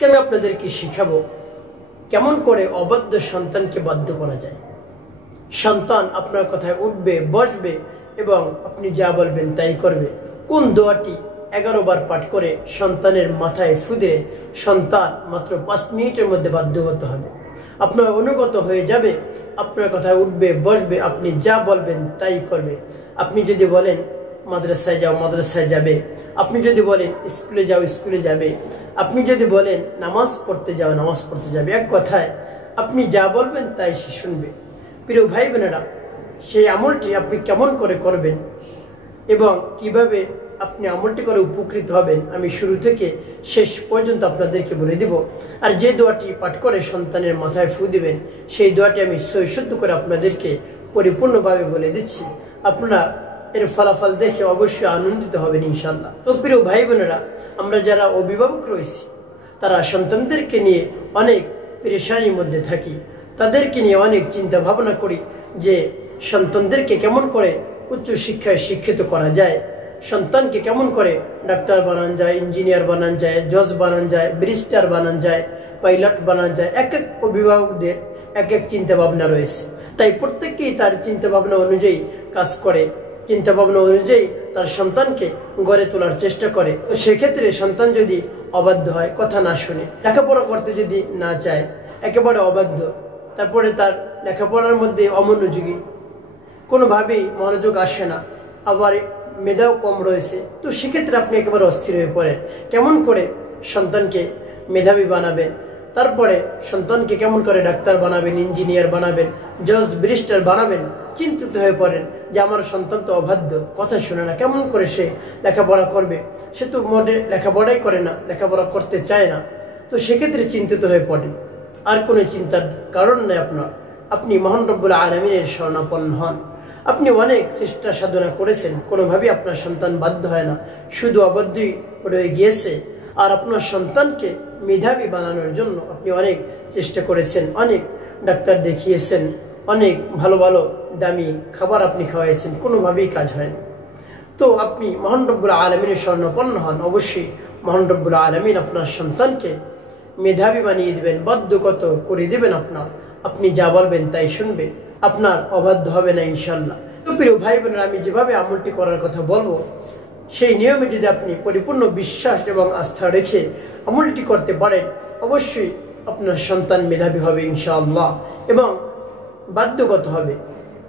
আমি আপনাদেরকে শিখাবো কেমন করে অবাধ্য সন্তানকে বাধ্য করা যায়। সন্তান আপনার কথায় উঠবে, বসবে এবং আপনি যা বলবেন তাই করবে। কোন দোয়াটি 11 বার পাঠ করে সন্তানের মাথায় ফুদে সন্তান মাত্র 5 মিনিটের মধ্যে বাধ্যগত হবে, আপনার অনুগত হয়ে যাবে, আপনার কথায় উঠবে, বসবে, আপনি যা বলবেন তাই করবে। আপনি যদি বলেন মাদ্রাসায় যাও, মাদ্রাসায় যাবে। আপনি যদি বলেন স্কুলে যাও, স্কুলে যাবে। আপনি যদি বলেন নামাজ পড়তে যাও, নামাজ পড়তে যাবে। এক কথায় আপনি যা বলবেন তাই সে শুনবে। প্রিয় ভাই বোনেরা, সেই আমলটি আপনি কেমন করে করবেন এবং কিভাবে আপনি আমলটি করে উপকৃত হবেন আমি শুরু থেকে শেষ পর্যন্ত আপনাদেরকে বলে দিব। আর যে দোয়াটি পাঠ করে সন্তানের মাথায় ফু দিবেন সেই দোয়াটি আমি সৈশুদ্ধ করে আপনাদেরকে পরিপূর্ণভাবে বলে দিচ্ছি। আপনারা এর ফলাফল দেখে অবশ্যই আনন্দিত হবেন ইনশাআল্লাহ। তো প্রিয় ভাই বোনেরা, আমরা যারা অভিভাবক রয়েছি তারা সন্তানদেরকে নিয়ে অনেক পেরেশানির মধ্যে থাকি, তাদেরকে নিয়ে অনেক চিন্তা ভাবনা করি যে সন্তানদেরকে কেমন করে উচ্চ শিক্ষায় শিক্ষিত করা যায়, সন্তানকে কেমন করে ডাক্তার বানান যায়, ইঞ্জিনিয়ার বানান যায়, জজ বানান যায়, ব্যারিস্টার বানান যায়, পাইলট বানান যায়। এক এক অভিভাবকদের এক এক চিন্তা ভাবনা রয়েছে, তাই প্রত্যেককেই তার চিন্তা ভাবনা অনুযায়ী কাজ করে, চিন্তা ভাবনা অনুযায়ী তার সন্তানকে গড়ে তোলার চেষ্টা করে। তো সেক্ষেত্রে সন্তান যদি অবাধ্য হয়, কথা না শুনে, লেখাপড়া করতে যদি না চায়, একেবারে অবাধ্য, তারপরে তার লেখাপড়ার মধ্যে অমনোযোগী, কোনোভাবেই মনোযোগ আসে না, আবার মেধাও কম রয়েছে, তো সেক্ষেত্রে আপনি একেবারে অস্থির হয়ে পড়েন। কেমন করে সন্তানকে মেধাবী বানাবেন, তারপরে সন্তানকে কেমন করে ডাক্তার বানাবেন, ইঞ্জিনিয়ার বানাবেন, জজ ব্যারিস্টার বানাবেন, চিন্তিত হয়ে পড়েন যে আমার সন্তান তো অবাধ্য, কথা শুনে না, কেমন করে সে লেখাপড়া করবে, সে তো মোটে লেখাপড়াই করে না, লেখাপড়া করতে চায় না। তো সেক্ষেত্রে চিন্তিত হয়ে পড়েন। আর কোনো চিন্তার কারণ নেই আপনার, আপনি মহান রব্বুল আলামিনের শরণাপন্ন হন। আপনি অনেক চেষ্টা সাধনা করেছেন, কোনোভাবেই আপনার সন্তান বাধ্য হয় না, শুধু অবাধ্যই রয়ে গিয়েছে। আর আপনার সন্তানকে মেধাবী বানানোর জন্য আপনি অনেক চেষ্টা করেছেন, অনেক ডাক্তার দেখিয়েছেন, অনেক ভালো ভালো দামি খাবার আপনি খাওয়াইছেন, কোনোভাবেই কাজ হয় না। তো আপনি মহান রব্বুল আলামিনের শরণাপন্ন হন। অবশ্যই মহান রব্বুল আলামিন আপনার সন্তানকে মেধাবী বানিয়ে দিবেন, বাধ্যগত করে দিবেন। আপনি যা বলবেন তাই শুনবে, আপনার অবাধ্য হবে না ইনশাআল্লাহ। তো প্রিয় ভাই বোনেরা, আমি যেভাবে আমলটি করার কথা বলবো সেই নিয়মে যদি আপনি পরিপূর্ণ বিশ্বাস এবং আস্থা রেখে আমলটি করতে পারেন, অবশ্যই আপনার সন্তান মেধাবী হবে ইনশাআল্লাহ এবং বাধ্যগত হবে।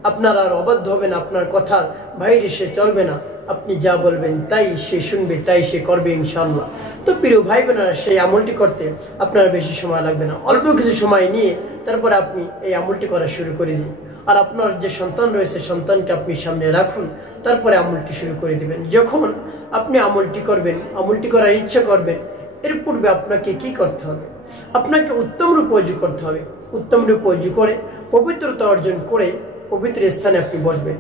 আপনার আর অবাধ্য হবে না, আপনার কথার বাইরে সে চলবে না, আপনি যা বলবেন তাই সে শুনবে, তাই সে করবে ইনশাআল্লাহ। তো প্রিয় ভাই বোনেরা, সেই আমলটি করতে আপনার বেশি সময় লাগবে না, অল্প কিছু সময় নিয়ে তারপরে আপনি এই আমলটি করা শুরু করে দিন। আর আপনার যে সন্তান রয়েছে সন্তানকে আপনি সামনে রাখুন, তারপরে আমলটি শুরু করে দিবেন। যখন আপনি আমলটি করবেন, আমলটি করার ইচ্ছা করবেন, এর পূর্বে আপনাকে কি করতে হবে? আপনাকে উত্তম রূপে ওযু করতে হবে। উত্তম রূপে ওযু করে পবিত্রতা অর্জন করে পবিত্র স্থানে আপনি বসবেন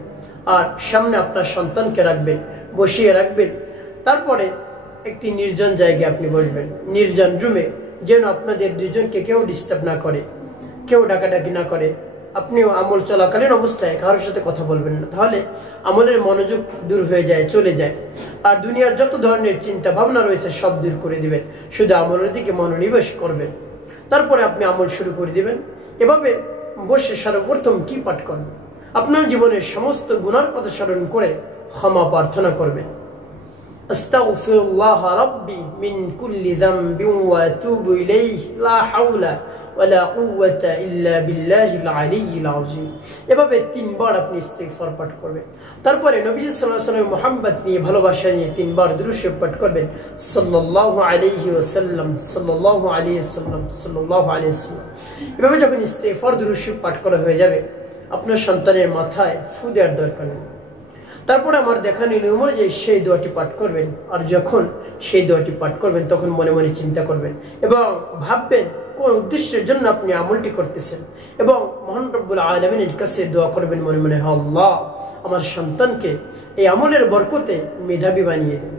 আর সামনে আপনার সন্তানকে রাখবেন, বসিয়ে রাখবেন। তারপরে একটি নির্জন জায়গায় আপনি বসবেন, নির্জন রুমে, যেন আপনাদের দুজনকে কেউ ডিস্টার্ব না করে, কেউ ডাকাডাকি না করে। আপনিও আমল চলাকালীন অবস্থায় কারোর সাথে কথা বলবেন না, তাহলে আমলের মনোযোগ দূর হয়ে যায়, চলে যায়। আর দুনিয়ার যত ধরনের চিন্তা ভাবনা রয়েছে সব দূর করে দিবেন, শুধু আমলের দিকে মনোনিবেশ করবেন। তারপরে আপনি আমল শুরু করে দিবেন। এভাবে বসে সর্বপ্রথম কি পাঠ করবেন? আপনার জীবনের সমস্ত গুনার কথা স্মরণ করে ক্ষমা প্রার্থনা করবেন। আস্তাগফিরুল্লাহ রাব্বি মিন কুল্লি যামবিন ওয়া আতুবু ইলাইহি লা হাওলা ওয়ালা কুওয়াতা ইল্লা বিল্লাহিল আলিয়্যিল আযীম। এভাবে 3 বার আপনি ইস্তিগফার পাঠ করবেন। তারপরে নবীজি সাল্লাল্লাহু আলাইহি ওয়াসাল্লামের মুহাব্বত নিয়ে, ভালোবাসা নিয়ে 3 বার দুরূদ শরীফ পাঠ করবেন। সাল্লাল্লাহু আলাইহি ওয়াসাল্লাম, সাল্লাল্লাহু আলাইহি ওয়াসাল্লাম, সাল্লাল্লাহু আলাইহি ওয়াসাল্লাম। এভাবে যখন ইস্তিগফার দুরূদ শরীফ পাঠ করা হয়ে যাবে, আপনার সন্তানের মাথায় ফু দেওয়ার দরকার নেই। তারপরে আমার দেখানো নিয়ম অনুযায়ী সেই দোয়াটি পাঠ করবেন। আর যখন সেই দোয়াটি পাঠ করবেন তখন মনে মনে চিন্তা করবেন এবং ভাববেন কোন উদ্দেশ্যের জন্য আপনি আমলটি করতেছেন, এবং মহান রব্বুল আলামিনের কাছে দোয়া করবেন মনে মনে, হে আল্লাহ, আমার সন্তানকে এই আমলের বরকতে মেধাবী বানিয়ে দেন।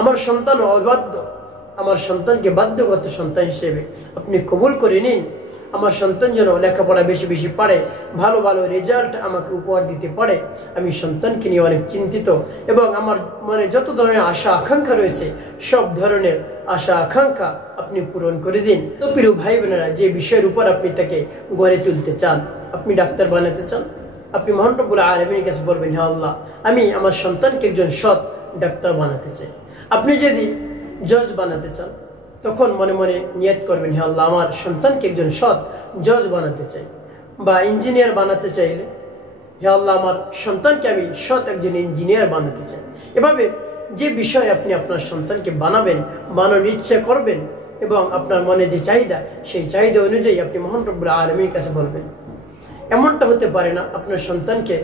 আমার সন্তান অবাধ্য, আমার সন্তানকে বাধ্যগত সন্তান হিসেবে আপনি কবুল করে নিন। আমার সন্তান যেন লেখাপড়া বেশি বেশি পারে, ভালো ভালো রেজাল্ট আমাকে উপহার দিতে পারে। আমি সন্তানকে নিয়ে অনেক চিন্তিত এবং আমার মনে যত ধরনের আশা আকাঙ্ক্ষা রয়েছে সব ধরনের আশা আকাঙ্ক্ষা আপনি পূরণ করে দিন। তো প্রিয় ভাই বোনেরা, যে বিষয়ের উপর আপনি তাকে গড়ে তুলতে চান, আপনি ডাক্তার বানাতে চান, আপনি মহান রব্বুল আলামিনের কাছে বলবেন, হে আল্লাহ, আমি আমার সন্তানকে একজন সৎ ডাক্তার বানাতে চাই। আপনি যদি জজ বানাতে চান, তখন মনে মনে নিয়ত করবেন, হে আল্লাহ, আমার সন্তানকে একজন সৎ জজ বানাতে চাই। বা ইঞ্জিনিয়ার বানাতে চাইলে, হে আল্লাহ, আমার সন্তানকে আমি সৎ একজন ইঞ্জিনিয়ার বানাতে চাই। এভাবে যে বিষয়ে আপনি আপনার সন্তানকে বানানোর ইচ্ছা করবেন এবং আপনার মনে যে চাহিদা, সেই চাহিদা অনুযায়ী আপনি মহান রব্বুল আলামিনের কাছে বলবেন। এমনটা হতে পারে না আপনার সন্তানকে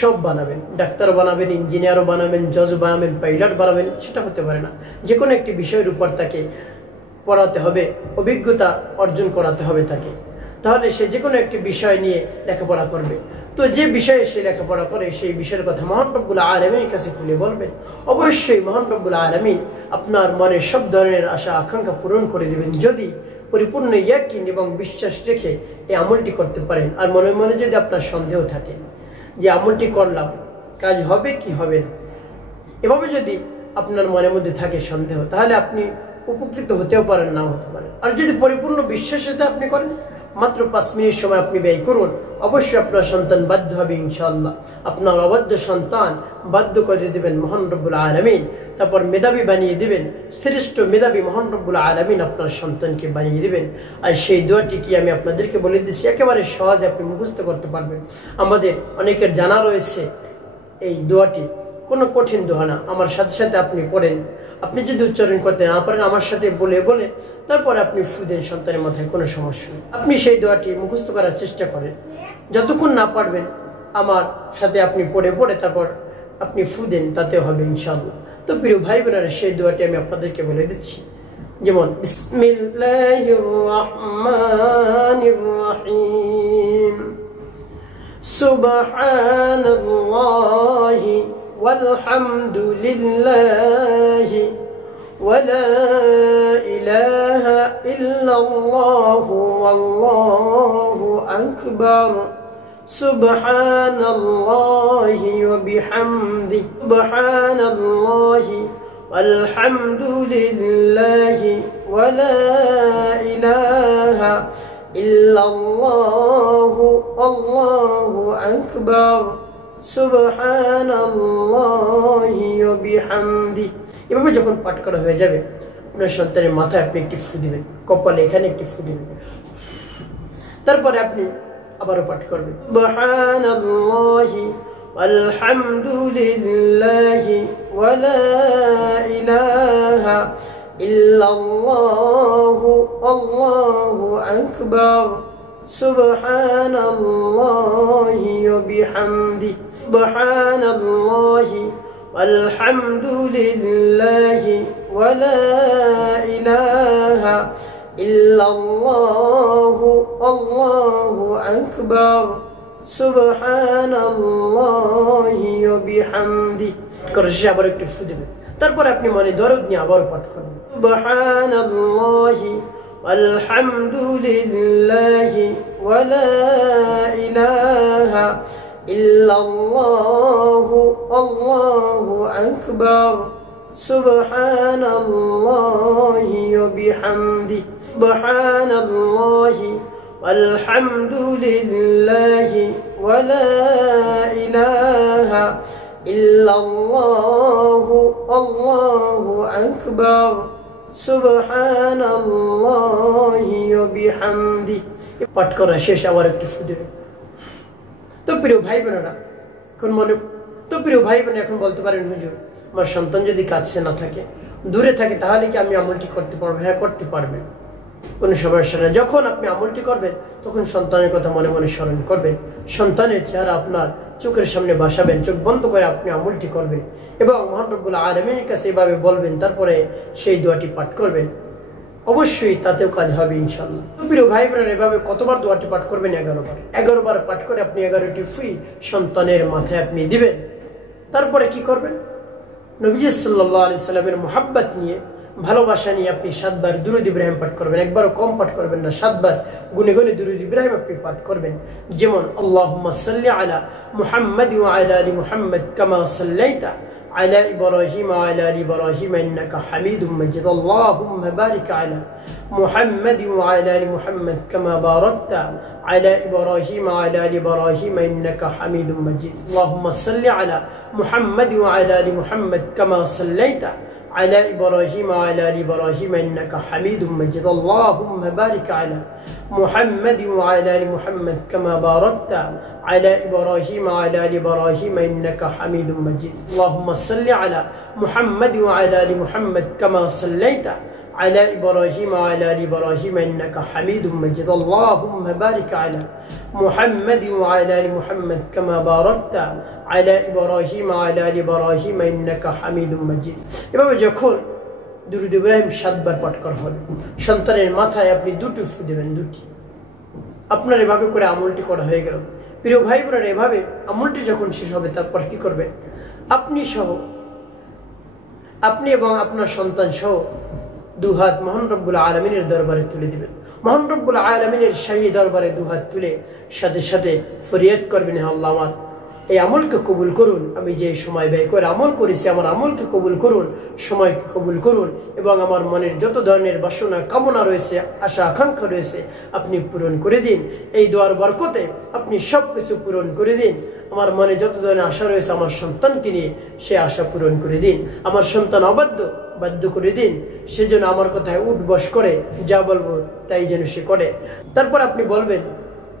সব বানাবেন, ডাক্তার বানাবেন, ইঞ্জিনিয়ারও বানাবেন, জজ বানাবেন, পাইলট বানাবেন, সেটা হতে পারে না। যে কোনো একটি বিষয়ের উপর তাকে পড়াতে হবে, অভিজ্ঞতা অর্জন করাতে হবে তাকে, তাহলে সে যে কোনো একটি বিষয় নিয়ে লেখাপড়া করবে। তো যে বিষয়ে সে লেখাপড়া করে সেই বিষয়ের কথা মহান রব্বুল আলামিনের কাছে খুলে বলবেন। অবশ্যই মহান রব্বুল আলামিন আপনার মনের সব ধরনের আশা আকাঙ্ক্ষা পূরণ করে দেবেন, যদি পরিপূর্ণ ইয়াকিন এবং বিশ্বাস রেখে এই আমলটি করতে পারেন। আর মনে মনে যদি আপনার সন্দেহ থাকে যে আমলটি করলাম, কাজ হবে কি হবে না, এভাবে যদি আপনার মনের মধ্যে থাকে সন্দেহ, তাহলে আপনি উপকৃত হতেও পারেন, নাও হতে পারেন। আর যদি পরিপূর্ণ বিশ্বাসের সাথে আপনি করেন, মাত্র 5 মিনিট সময় আপনি ব্যয় করুন, অবশ্যই আপনার সন্তান বাধ্য হবে ইনশাআল্লাহ। আপনার অবাধ্য সন্তান বাধ্য করে দেবেন মহান রব্বুল আলামিন, তারপর মেধাবী বানিয়ে দিবেন, শ্রেষ্ঠ মেধাবী মহান রব্বুল আলামিন আপনার সন্তানকে বানিয়ে দিবেন। আর সেই দোয়াটি কি আমি আপনাদেরকে বলে দিচ্ছি, একেবারে সহজে আপনি মুখস্থ করতে পারবেন। আমাদের অনেকের জানা রয়েছে এই দোয়াটি, কোনো কঠিন দোয়া না। আমার সাথে সাথে আপনি পড়েন, আপনি যদি উচ্চারণ করতে না পারেন আমার সাথে বলে বলে তারপরে আপনি ফুদেন সন্তানের মাথায়, কোনো সমস্যা নেই। আপনি সেই দোয়াটি মুখস্থ করার চেষ্টা করেন, যতক্ষণ না পারবেন আমার সাথে আপনি পড়ে পড়ে তারপর আপনি ফুদেন, তাতে হবে ইনশাআল্লাহ। তো প্রিয় ভাই বোনেরা, সেই দোয়াটি আমি আপনাদেরকে বলে দিচ্ছি। যেমন বিসমিল্লাহির রহমানির রহিম, সুবহানাল্লাহি والحمد لله ولا إله إلا الله والله أكبر سبحان الله وبحمده سبحان الله والحمد لله ولا إله إلا الله والله أكبر সুবহানাল্লাহি ওয়া বিহামদি। এভাবে যখন পাঠ করা হয়ে যাবে, আপনার সন্তানের মাথায় আপনি একটি ফু দিবেন, কপালে এখানে একটি ফু দিবেন, তারপরে আপনি আবারও পাঠ করবেন সুবহানাল্লাহি আলহামদুলিল্লাহি ওয়া লা ইলাহা ইল্লাল্লাহু আল্লাহু আকবার সুবহানাল্লাহি ওয়া বিহামদিহি সুবহানাল্লাহি আলহামদুলিল্লাহি ওয়া লা ইলাহা ইল্লাল্লাহু আল্লাহু আকবার সুবহানাল্লাহি ওয়া বিহামদিহি। করে শেষে আবার একটু ফু দিবেন, তারপর আপনি মনে দরদ নিয়ে আবার পাঠ করবেন সুবহানাল্লাহি আলহামদুলিল্লাহি ওয়া লা ইলাহা ইল্লাল্লাহু আল্লাহু আকবার সুবহানাল্লাহি ওয়া বিহামদিহি সুবহানাল্লাহি আলহামদুলিল্লাহি ওয়া লা ইলাহা ইল্লাল্লাহু আল্লাহু আকবার সুবহানাল্লাহি ওয়া বিহামদিহি। পাঠ করা শেষ আবার একটু ফু দিবেন। তো প্রিয় ভাই বোনেরা, এখন বলতে পারেন, হুজুর, আমার সন্তান যদি কাছে না থাকে, দূরে থাকে, তাহলে কি আমি আমলটি করতে পারবো? হ্যাঁ, করতে পারবেন, কোনো সমস্যা নেই। যখন আপনি আমলটি করবেন তখন সন্তানের কথা মনে মনে স্মরণ করবেন, সন্তানের চেহারা আপনার চোখের সামনে বসাবেন, চোখ বন্ধ করে আপনি আমলটি করবেন এবং মহান রব্বুল আলামিনের কাছে এভাবে বলবেন, তারপরে সেই দোয়াটি পাঠ করবেন। অবশ্যই তাতেও কাজ হবে ইনশাআল্লাহ। প্রিয় ভাই বোনেরা, এভাবে কতবার দোয়াটি পাঠ করবেন? 11 বার। 11 বার পাঠ করে আপনি 11টি ফুই সন্তানের মাথায় আপনি দিবেন। তারপরে কি করবেন? নবীজি সাল্লাল্লাহু আলাইহি সাল্লামের মুহাব্বত নিয়ে ভালোবাসা নিয়ে আপনি 7 বার দুরূদ ইব্রাহিম পাঠ করবেন, একবারও কম পাঠ করবেন না, 7 বার গুনে গুনে দুরূদ ইব্রাহিম আপনি পাঠ করবেন। যেমন আল্লাহুম্মা সাল্লি আলা মুহাম্মাদ ওয়া আলা আলি মুহাম্মাদ কামা সাল্লাইতা على إبراهيم وعلى آل إبراهيم إنك حميد مجيد اللهم بارك على محمد وعلى آل محمد كما باركت على إبراهيم وعلى آل إبراهيم إنك حميد مجيد اللهم صل على محمد وعلى آل محمد كما صليت على إبراهيم وعلى آل إبراهيم إنك حميد مجيد اللهم بارك على محمد وعلى آل محمد كما باركت على إبراهيم وعلى آل إبراهيم إنك حميد مجيد اللهم صل على محمد وعلى آل محمد كما صليت على إبراهيم وعلى آل إبراهيم إنك حميد مجيد اللهم بارك على محمد وعلى آل محمد كما باركت على إبراهيم وعلى آل إبراهيم إنك حميد مجيد এভাবে যখন দুরূদ ইব্রাহিম 7 বার পাঠ করা হবে, সন্তানের মাথায় আপনি 2টি ফু দেবেন, 2টি। আপনার এভাবে করে আমলটি করা হয়ে গেল। প্রিয় ভাই বোনেরা, এভাবে আমলটি যখন শেষ হবে তারপর কি করবেন? আপনি এবং আপনার সন্তান সহ 2 হাত মহান রব্বুল আলামিনের দরবারে তুলে দিবেন। মহান রব্বুল আলামিনের শাহী দরবারে 2 হাত তুলে সাথে সাথে ফরিয়াদ করবেন, হে আল্লাহ, আমার এই আমলকে কবুল করুন। আমি যে সময় ব্যয় করে আমল করেছি, আমার আমলকে কবুল করুন, সময়কে কবুল করুন, এবং আমার মনের যত ধরনের বাসনা কামনা রয়েছে, আশা আকাঙ্ক্ষা রয়েছে, আপনি পূরণ করে দিন। এই দোয়ার বরকতে আপনি সব কিছু পূরণ করে দিন। আমার মনে যত ধরনের আশা রয়েছে আমার সন্তানকে নিয়ে, সে আশা পূরণ করে দিন। আমার সন্তান বাধ্য করে দিন, সেজন্য আমার কথায় উঠ বস করে, যা বলবো তাই যেন সে করে। তারপর আপনি বলবেন,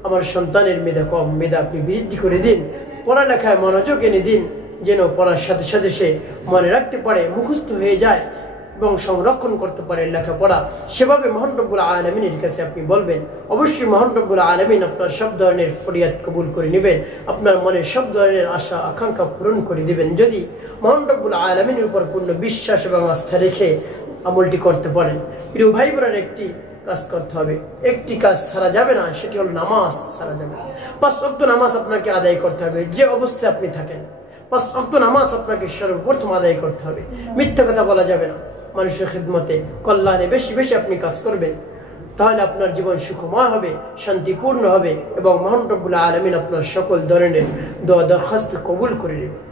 আমার সন্তানের মেধা কম, মেধা আপনি বৃদ্ধি করে দিন, পড়ালেখায় মনোযোগ এনে দিন, যেন পড়ার সাথে সাথে সে মনে রাখতে পারে, মুখস্থ হয়ে যায় এবং সংরক্ষণ করতে পারে লেখাপড়া। সেভাবে মহান রব্বুল আলামিনের কাছে আপনি বলবেন। অবশ্যই মহান রব্বুল আলামিন আপনার সব ধরনের ফরিয়াদ কবুল করে নেবেন, আপনার মনের সব ধরনের আশা আকাঙ্ক্ষা পূরণ করে দিবেন, যদি মহান রব্বুল আলামিনের উপর পূর্ণ বিশ্বাস এবং আস্থা রেখে আমলটি করতে পারেন। প্রিয় ভাই বোনেরা, একটি কাজ করতে হবে, একটি কাজ ছাড়া যাবে না, সেটি হলো নামাজ ছাড়া যাবে না। 5 ওয়াক্ত নামাজ আপনাকে আদায় করতে হবে, যে অবস্থায় আপনি থাকেন। 5 ওয়াক্ত নামাজ আপনাকে সর্বপ্রথম আদায় করতে হবে। মিথ্যা কথা বলা যাবে না, মানুষের খিদমতে কল্যাণে বেশি বেশি আপনি কাজ করবেন, তাহলে আপনার জীবন সুখময় হবে, শান্তিপূর্ণ হবে, এবং মহান রব্বুল আলামিন আপনার সকল ধরনের দোয়া দরখাস্ত কবুল করে নেবেন।